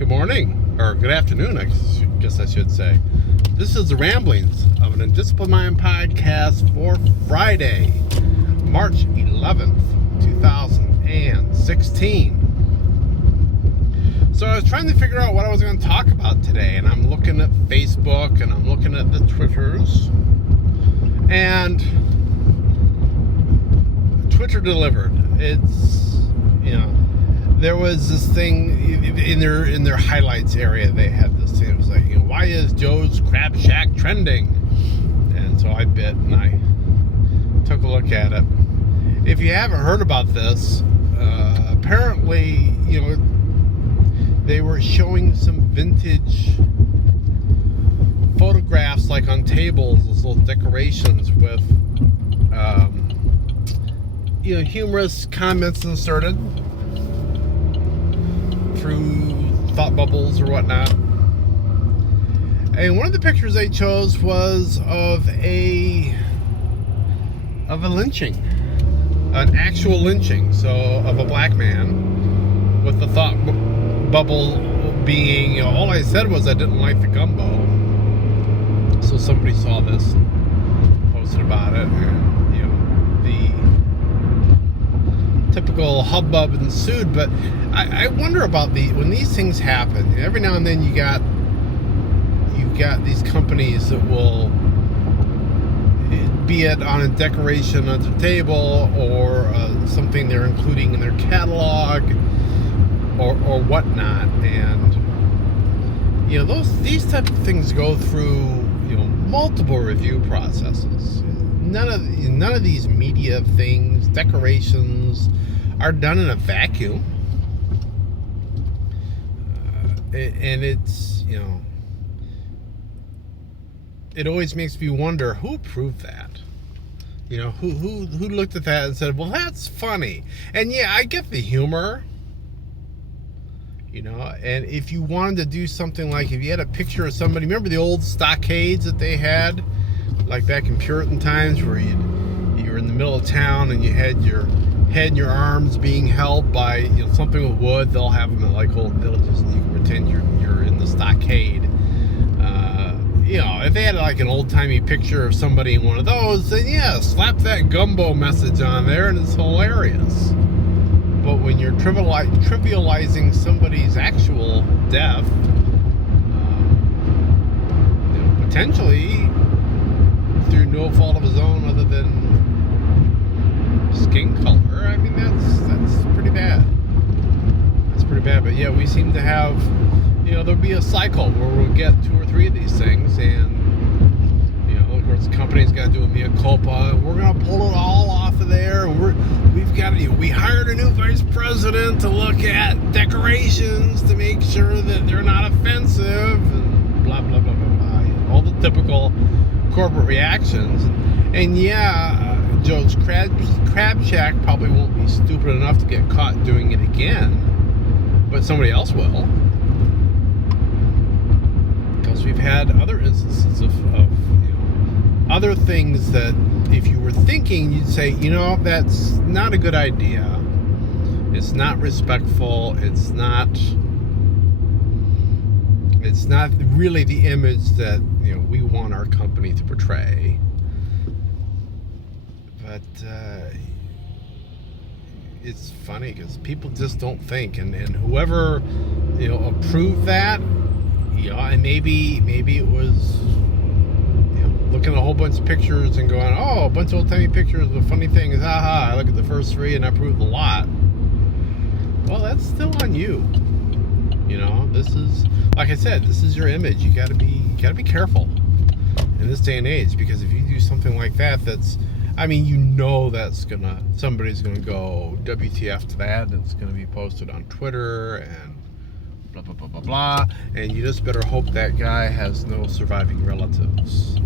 Good morning, or good afternoon, I guess I should say. This is the Ramblings of an Indisciplined Mind podcast for Friday, March 11th, 2016. So I was trying to figure out what I was going to talk about today, and I'm looking at Facebook, and I'm looking at the Twitters, and Twitter delivered. It's, there was this thing in their highlights area. They had this thing. It was like, why is Joe's Crab Shack trending? And so I bit and I took a look at it. If you haven't heard about this, apparently, they were showing some vintage photographs, like on tables, those little decorations with, humorous comments inserted through thought bubbles or whatnot. And one of the pictures they chose was of a lynching, an actual lynching, so of a black man, with the thought bubble being, all I said was I didn't like the gumbo. So somebody saw this, posted about it, and the typical hubbub ensued. But I wonder about when these things happen. Every now and then you've got these companies that will, be it on a decoration on the table or something they're including in their catalog or whatnot, and these type of things go through multiple review processes. None of these media things, decorations, are done in a vacuum. And it's, it always makes me wonder who approved that. Who looked at that and said, well, that's funny. And yeah, I get the humor. And if you wanted to do something like, if you had a picture of somebody, remember the old stockades that they had, like back in Puritan times, where you were in the middle of town and you had your head and your arms being held by something with wood. They'll have them at like old villages, and you can pretend you're in the stockade. If they had like an old-timey picture of somebody in one of those, then yeah, slap that gumbo message on there and it's hilarious. But when you're trivializing somebody's actual death, potentially through no fault of his own other than skin color, I mean, that's pretty bad. That's pretty bad. But yeah, we seem to have, there'll be a cycle where we'll get 2 or 3 of these things, and of course the company's got to do a mea culpa, and we're gonna pull it all off of there, and we hired a new vice president to look at decorations to make sure that they're not offensive, and blah blah blah blah blah. All the typical corporate reactions. And yeah, Joe's Crab Shack probably won't be stupid enough to get caught doing it again, but somebody else will. Because we've had other instances of other things that if you were thinking, you'd say, that's not a good idea. It's not respectful. It's not really the image that we want our company to portray. But it's funny because people just don't think, and whoever approved that, and maybe it was looking at a whole bunch of pictures and going, oh, a bunch of old-timey pictures. The funny thing is, I look at the first 3 and I approve a lot. Well, that's still on you. This is, like I said, this is your image. You gotta be careful in this day and age, because if you do something like that, that's somebody's gonna go WTF to that, and it's gonna be posted on Twitter and blah blah blah blah blah, and you just better hope that guy has no surviving relatives.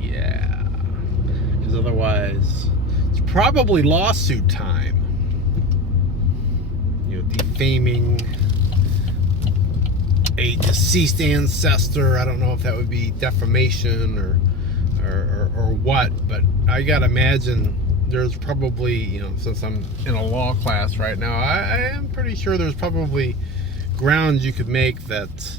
Yeah, because otherwise it's probably lawsuit time. Defaming a deceased ancestor. I don't know if that would be defamation or what, but I gotta imagine there's probably, since I'm in a law class right now, I am pretty sure there's probably grounds you could make that,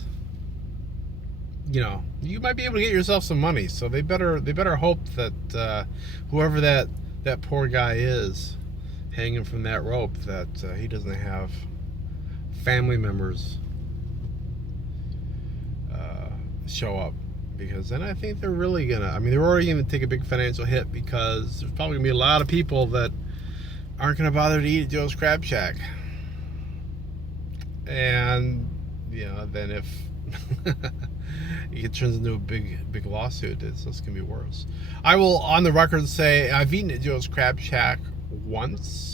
you might be able to get yourself some money. So they better hope that whoever that poor guy is hanging from that rope, that he doesn't have family members show up, because then I think they're really gonna, they're already gonna take a big financial hit, because there's probably gonna be a lot of people that aren't gonna bother to eat at Joe's Crab Shack. And then if it turns into a big lawsuit, it's just gonna be worse. I will, on the record, say I've eaten at Joe's Crab Shack once.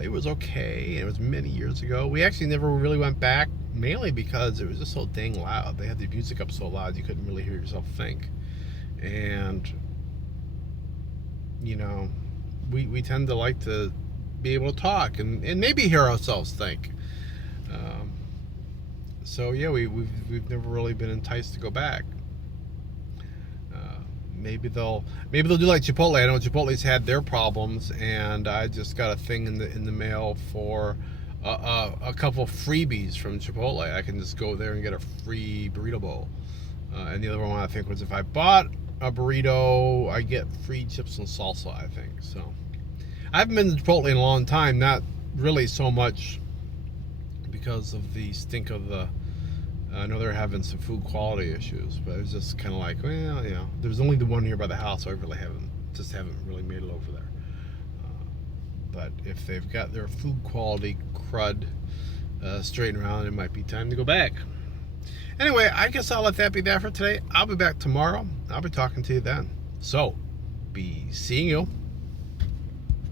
It was okay. It was many years ago. We actually never really went back, mainly because it was just so dang loud. They had the music up so loud you couldn't really hear yourself think. And we tend to like to be able to talk and maybe hear ourselves think. So yeah, we've never really been enticed to go back. Maybe they'll do like Chipotle. I know Chipotle's had their problems, and I just got a thing in the mail for a couple freebies from Chipotle. I can just go there and get a free burrito bowl. And the other one, I think, was if I bought a burrito, I get free chips and salsa, I think. So I haven't been to Chipotle in a long time. Not really so much because of the stink of the. I know they're having some food quality issues, but it's just kind of like, well, there's only the one here by the house, so I really haven't really made it over there. But if they've got their food quality crud straightened around, it might be time to go back. Anyway, I guess I'll let that be that for today. I'll be back tomorrow. I'll be talking to you then. So, be seeing you.